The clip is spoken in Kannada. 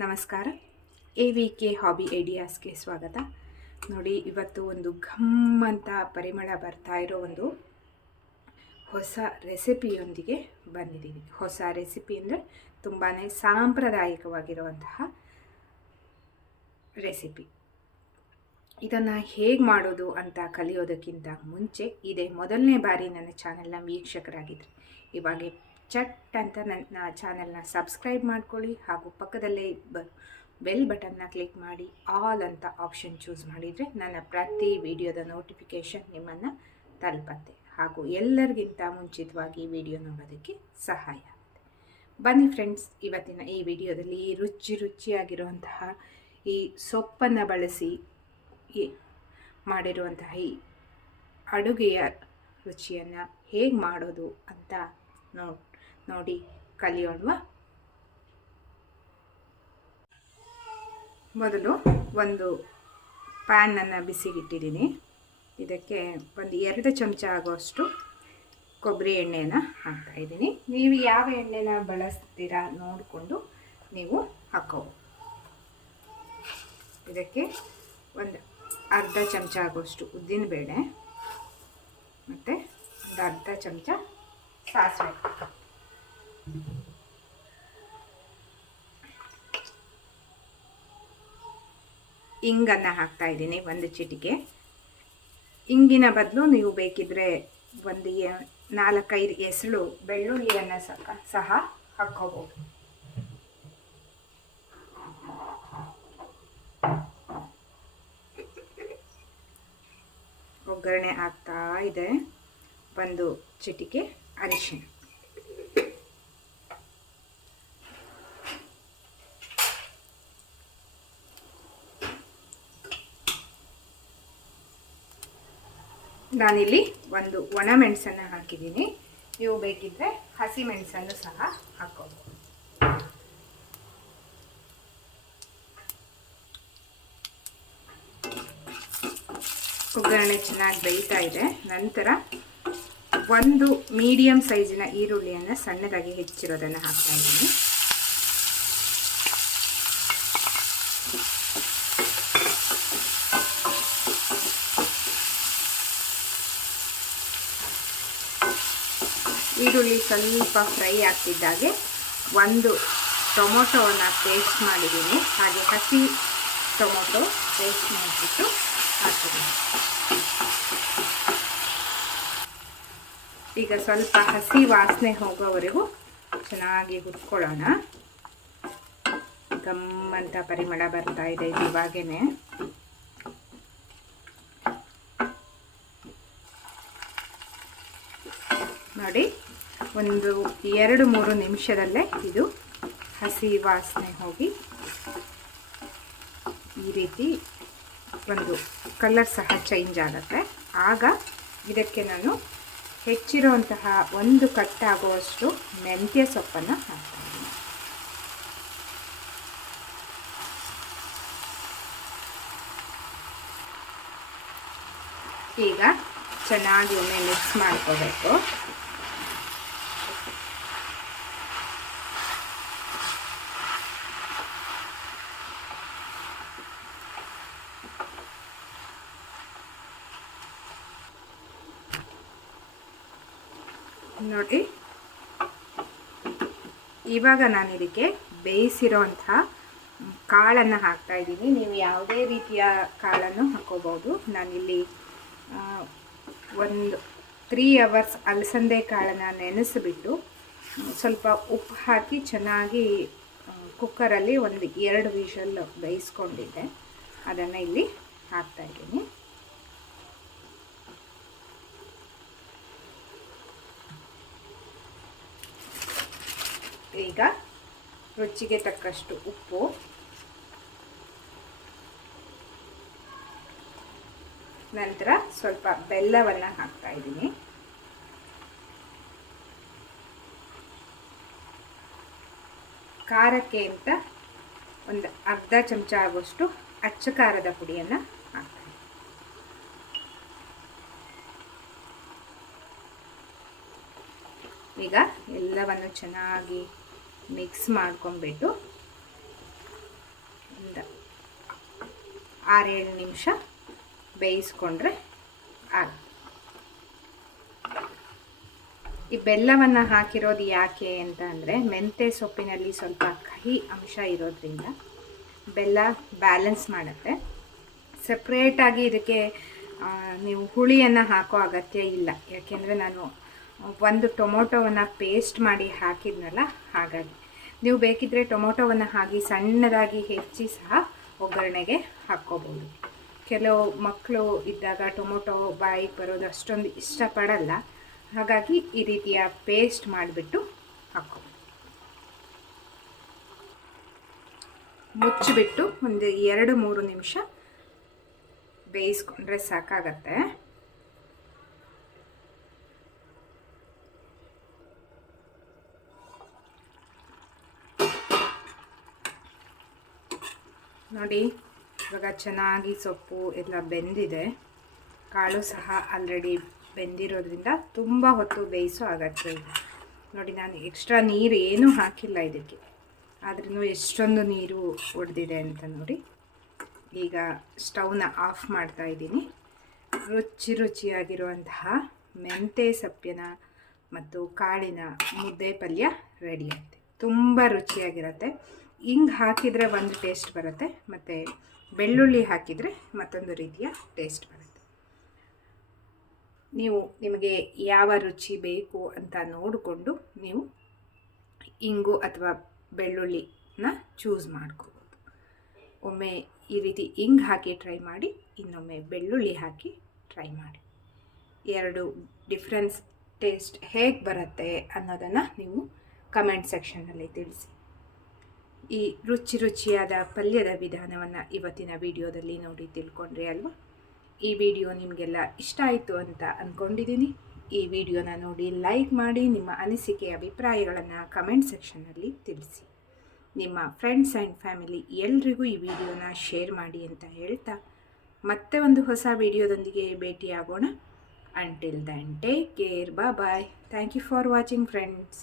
ನಮಸ್ಕಾರ. ಎ ವಿ ಕೆ ಹಾಬಿ ಐಡಿಯಾಸ್ಗೆ ಸ್ವಾಗತ. ನೋಡಿ, ಇವತ್ತು ಒಂದು ಘಮ್ ಅಂತ ಪರಿಮಳ ಬರ್ತಾ ಇರೋ ಒಂದು ಹೊಸ ರೆಸಿಪಿಯೊಂದಿಗೆ ಬಂದಿದ್ದೀನಿ. ಹೊಸ ರೆಸಿಪಿ ಅಂದರೆ ತುಂಬಾ ಸಾಂಪ್ರದಾಯಿಕವಾಗಿರುವಂತಹ ರೆಸಿಪಿ. ಇದನ್ನು ಹೇಗೆ ಮಾಡೋದು ಅಂತ ಕಲಿಯೋದಕ್ಕಿಂತ ಮುಂಚೆ ಇದೇ ಮೊದಲನೇ ಬಾರಿ ನನ್ನ ಚಾನೆಲ್ನ ವೀಕ್ಷಕರಾಗಿದ್ದರೆ ಇವಾಗ ಚಟ್ ಅಂತ ನನ್ನ ಚಾನೆಲ್ನ ಸಬ್ಸ್ಕ್ರೈಬ್ ಮಾಡ್ಕೊಳ್ಳಿ ಹಾಗೂ ಪಕ್ಕದಲ್ಲೇ ಬ, ಬೆಲ್ ಬಟನ್ನ ಕ್ಲಿಕ್ ಮಾಡಿ ಆಲ್ ಅಂತ ಆಪ್ಷನ್ ಚೂಸ್ ಮಾಡಿದರೆ ನನ್ನ ಪ್ರತಿ ವಿಡಿಯೋದ ನೋಟಿಫಿಕೇಷನ್ ನಿಮ್ಮನ್ನು ತಲುಪತ್ತೆ ಹಾಗೂ ಎಲ್ಲರಿಗಿಂತ ಮುಂಚಿತವಾಗಿ ವಿಡಿಯೋ ನೋಡೋದಕ್ಕೆ ಸಹಾಯ ಆಗುತ್ತೆ. ಬನ್ನಿ ಫ್ರೆಂಡ್ಸ್, ಇವತ್ತಿನ ಈ ವಿಡಿಯೋದಲ್ಲಿ ರುಚಿ ರುಚಿಯಾಗಿರುವಂತಹ ಈ ಸೊಪ್ಪನ್ನು ಬಳಸಿ ಈ ಮಾಡಿರುವಂತಹ ಈ ಅಡುಗೆಯ ರುಚಿಯನ್ನು ಹೇಗೆ ಮಾಡೋದು ಅಂತ ನೋ ನೋಡಿ ಕಲಿಯೋಣ ಮೊದಲು ಒಂದು ಪ್ಯಾನನ್ನು ಬಿಸಿಗಿಟ್ಟಿದ್ದೀನಿ. ಇದಕ್ಕೆ ಒಂದು ಎರಡು ಚಮಚ ಆಗುವಷ್ಟು ಕೊಬ್ಬರಿ ಎಣ್ಣೆನ ಹಾಕ್ತಾಯಿದ್ದೀನಿ ನೀವು ಯಾವ ಎಣ್ಣೆನ ಬಳಸ್ತೀರಾ ನೋಡಿಕೊಂಡು ನೀವು ಹಾಕೋ. ಇದಕ್ಕೆ ಒಂದು ಅರ್ಧ ಚಮಚ ಆಗುವಷ್ಟು ಉದ್ದಿನಬೇಳೆ ಮತ್ತು ಒಂದು ಅರ್ಧ ಚಮಚ ಸಾಸಿವೆ ಇಂಗನ್ನು ಹಾಕ್ತಾ ಇದ್ದೀನಿ ಒಂದು ಚಿಟಿಕೆ ಇಂಗಿನ ಬದಲು ನೀವು ಬೇಕಿದ್ರೆ ಒಂದು ನಾಲ್ಕೈದು ಎಸಳು ಬೆಳ್ಳುಳ್ಳಿಯನ್ನು ಸಹ ಸಹ ಹಾಕ್ಕೋಬೋದು. ಒಗ್ಗರಣೆ ಆಗ್ತಾ ಇದೆ. ಒಂದು ಚಿಟಿಕೆ ಅರಿಶಿಣ ನಾನಿಲ್ಲಿ ಒಂದು ಒಣ ಮೆಣಸನ್ನು ಹಾಕಿದ್ದೀನಿ. ನೀವು ಬೇಕಿದ್ದರೆ ಹಸಿ ಮೆಣಸನ್ನು ಸಹ ಹಾಕೋಬಹುದು ಒಗ್ಗರಣೆ ಚೆನ್ನಾಗಿ ಬೇಯ್ತಾ ಇದೆ. ನಂತರ ಒಂದು ಮೀಡಿಯಂ ಸೈಜಿನ ಈರುಳ್ಳಿಯನ್ನು ಸಣ್ಣದಾಗಿ ಹೆಚ್ಚಿರೋದನ್ನು ಹಾಕ್ತಾ ಇದ್ದೀನಿ. ಈರುಳ್ಳಿ ಸ್ವಲ್ಪ ಫ್ರೈ ಆಗ್ತಿದ್ದಾಗೆ ಒಂದು ಟೊಮೊಟೊವನ್ನು ಪೇಸ್ಟ್ ಮಾಡಿದ್ದೀನಿ. ಹಾಗೆ ಹಸಿ ಟೊಮೊಟೊ ಪೇಸ್ಟ್ ಮಾಡಿಬಿಟ್ಟು ಹಾಕಿದ್ದೀನಿ ಈಗ ಸ್ವಲ್ಪ ಹಸಿ ವಾಸನೆ ಹೋಗೋವರೆಗೂ ಚೆನ್ನಾಗಿ ಹುರ್ಕೊಳ್ಳೋಣ. ಗಮ್ಮಂತ ಪರಿಮಳ ಬರ್ತಾ ಇದೆ ಇವಾಗೇನೆ. ನೋಡಿ, ಒಂದು ಎರಡು ಮೂರು ನಿಮಿಷದಲ್ಲೇ ಇದು ಹಸಿ ವಾಸನೆ ಹೋಗಿ ಈ ರೀತಿ ಒಂದು ಕಲರ್ ಸಹ ಚೇಂಜ್ ಆಗುತ್ತೆ. ಆಗ ಇದಕ್ಕೆ ನಾನು ಹೆಚ್ಚಿರುವಂತಹ ಒಂದು ಕಟ್ಟಾಗುವಷ್ಟು ಮೆಂತ್ಯ ಸೊಪ್ಪನ್ನು ಹಾಕ್ತೀನಿ. ಈಗ ಚೆನ್ನಾಗಿ ಒಮ್ಮೆ ಮಿಕ್ಸ್ ಮಾಡ್ಕೋಬೇಕು. ನೋಡಿ. ಇವಾಗ ನಾನು ಇದಕ್ಕೆ ಬೇಯಿಸಿರೋಂಥ ಕಾಳನ್ನು ಹಾಕ್ತಾ ಇದ್ದೀನಿ. ನೀವು ಯಾವುದೇ ರೀತಿಯ ಕಾಳನ್ನು ಹಾಕೋಬೋದು ನಾನಿಲ್ಲಿ ಒಂದು ತ್ರೀ ಅವರ್ಸ್ ಅಲಸಂದೆ ಕಾಳನ್ನು ನೆನೆಸಿಬಿಟ್ಟು, ಸ್ವಲ್ಪ ಉಪ್ಪು ಹಾಕಿ ಚೆನ್ನಾಗಿ ಕುಕ್ಕರಲ್ಲಿ ಒಂದು ಎರಡು ವಿಷಲ್ ಬೇಯಿಸ್ಕೊಂಡಿದ್ದೆ. ಅದನ್ನು ಇಲ್ಲಿ ಹಾಕ್ತಾಯಿದ್ದೀನಿ ಈಗ ರುಚಿಗೆ ತಕ್ಕಷ್ಟು ಉಪ್ಪು. ನಂತರ ಸ್ವಲ್ಪ ಬೆಲ್ಲವನ್ನು ಹಾಕ್ತಾ ಇದ್ದೀನಿ. ಖಾರಕ್ಕೆ ಅಂತ ಒಂದು ಅರ್ಧ ಚಮಚ ಆಗುವಷ್ಟು ಅಚ್ಚ ಖಾರದ ಪುಡಿಯನ್ನು ಹಾಕ್ತೀನಿ. ಈಗ ಎಲ್ಲವನ್ನು ಚೆನ್ನಾಗಿ ಮಿಕ್ಸ್ ಮಾಡ್ಕೊಂಡ್ಬಿಟ್ಟು ಆರೇಳು ನಿಮಿಷ ಬೇಯಿಸ್ಕೊಂಡ್ರೆ ಆಗ ಈ ಬೆಲ್ಲವನ್ನು ಹಾಕಿರೋದು ಯಾಕೆ ಅಂತ ಅಂದರೆ ಮೆಂತ್ಯ ಸೊಪ್ಪಿನಲ್ಲಿ ಸ್ವಲ್ಪ ಕಹಿ ಅಂಶ ಇರೋದ್ರಿಂದ ಬೆಲ್ಲ ಬ್ಯಾಲೆನ್ಸ್ ಮಾಡುತ್ತೆ. ಸಪ್ರೇಟಾಗಿ ಇದಕ್ಕೆ ನೀವು ಹುಳಿಯನ್ನು ಹಾಕೋ ಅಗತ್ಯ ಇಲ್ಲ. ಯಾಕೆಂದರೆ ನಾನು ಒಂದು ಟೊಮೊಟೊವನ್ನು ಪೇಸ್ಟ್ ಮಾಡಿ ಹಾಕಿದ್ನಲ್ಲ, ಹಾಗಾಗಿ. ನೀವು ಬೇಕಿದ್ದರೆ ಟೊಮೊಟೊವನ್ನು ಹಾಕಿ ಸಣ್ಣದಾಗಿ ಹೆಚ್ಚಿ ಸಹ ಒಗ್ಗರಣೆಗೆ ಹಾಕ್ಕೋಬೋದು. ಕೆಲವು ಮಕ್ಕಳು ಇದ್ದಾಗ ಟೊಮೊಟೊ ಬಾಯಿಗೆ ಬರೋದು ಅಷ್ಟೊಂದು ಇಷ್ಟಪಡಲ್ಲ. ಹಾಗಾಗಿ ಈ ರೀತಿಯ ಪೇಸ್ಟ್ ಮಾಡಿಬಿಟ್ಟು ಹಾಕೋ ಮುಚ್ಚಿಬಿಟ್ಟು ಒಂದು ಎರಡು ಮೂರು ನಿಮಿಷ ಬೇಯಿಸ್ಕೊಂಡ್ರೆ ಸಾಕಾಗತ್ತೆ. ನೋಡಿ, ಇವಾಗ ಚೆನ್ನಾಗಿ ಸೊಪ್ಪು ಎಲ್ಲ ಬೆಂದಿದೆ. ಕಾಳು ಸಹ ಆಲ್ರೆಡಿ ಬೆಂದಿರೋದ್ರಿಂದ ತುಂಬ ಹೊತ್ತು ಬೇಯಿಸೋ ಆಗತ್ತೆ ನೋಡಿ, ನಾನು ಎಕ್ಸ್ಟ್ರಾ ನೀರು ಏನೂ ಹಾಕಿಲ್ಲ ಇದಕ್ಕೆ. ಆದ್ರೂ ಎಷ್ಟೊಂದು ನೀರು ಒಡೆದಿದೆ ಅಂತ ನೋಡಿ. ಈಗ ಸ್ಟವ್ನ ಆಫ್ ಮಾಡ್ತಾ ಇದ್ದೀನಿ. ರುಚಿ ರುಚಿಯಾಗಿರುವಂತಹ ಮೆಂತೆ ಸೊಪ್ಪಿನ ಮತ್ತು ಕಾಳಿನ ಮುದ್ದೆ ಪಲ್ಯ ರೆಡಿ ಆಗುತ್ತೆ ತುಂಬ ರುಚಿಯಾಗಿರುತ್ತೆ. ಹಿಂಗೆ ಹಾಕಿದರೆ ಒಂದು ಟೇಸ್ಟ್ ಬರುತ್ತೆ, ಮತ್ತು ಬೆಳ್ಳುಳ್ಳಿ ಹಾಕಿದರೆ ಮತ್ತೊಂದು ರೀತಿಯ ಟೇಸ್ಟ್ ಬರುತ್ತೆ. ನೀವು ನಿಮಗೆ ಯಾವ ರುಚಿ ಬೇಕು ಅಂತ ನೋಡಿಕೊಂಡು ನೀವು ಇಂಗು ಅಥವಾ ಬೆಳ್ಳುಳ್ಳಿನ ಚೂಸ್ ಮಾಡ್ಕೋಬೋದು. ಒಮ್ಮೆ ಈ ರೀತಿ ಇಂಗ್ ಹಾಕಿ ಟ್ರೈ ಮಾಡಿ, ಇನ್ನೊಮ್ಮೆ ಬೆಳ್ಳುಳ್ಳಿ ಹಾಕಿ ಟ್ರೈ ಮಾಡಿ. ಎರಡು ಡಿಫ್ರೆನ್ಸ್ ಟೇಸ್ಟ್ ಹೇಗೆ ಬರುತ್ತೆ ಅನ್ನೋದನ್ನು ನೀವು ಕಮೆಂಟ್ ಸೆಕ್ಷನ್ನಲ್ಲಿ ತಿಳಿಸಿ. ಈ ರುಚಿ ರುಚಿಯಾದ ಪಲ್ಯದ ವಿಧಾನವನ್ನು ಇವತ್ತಿನ ವಿಡಿಯೋದಲ್ಲಿ ನೋಡಿ ತಿಳ್ಕೊಂಡ್ರಿ ಅಲ್ವಾ? ಈ ವಿಡಿಯೋ ನಿಮಗೆಲ್ಲ ಇಷ್ಟ ಆಯಿತು ಅಂತ ಅಂದ್ಕೊಂಡಿದ್ದೀನಿ ಈ ವಿಡಿಯೋನ ನೋಡಿ ಲೈಕ್ ಮಾಡಿ, ನಿಮ್ಮ ಅನಿಸಿಕೆ, ಅಭಿಪ್ರಾಯಗಳನ್ನು ಕಮೆಂಟ್ ಸೆಕ್ಷನ್ನಲ್ಲಿ ತಿಳಿಸಿ. ನಿಮ್ಮ ಫ್ರೆಂಡ್ಸ್ ಆ್ಯಂಡ್ ಫ್ಯಾಮಿಲಿ ಎಲ್ರಿಗೂ ಈ ವಿಡಿಯೋನ ಶೇರ್ ಮಾಡಿ ಅಂತ ಹೇಳ್ತಾ ಮತ್ತೆ ಒಂದು ಹೊಸ ವಿಡಿಯೋದೊಂದಿಗೆ ಭೇಟಿಯಾಗೋಣ. ಅಂಟಿಲ್ ದನ್ ಟೇಕ್ ಕೇರ್ ಬಾ bye thank you for watching friends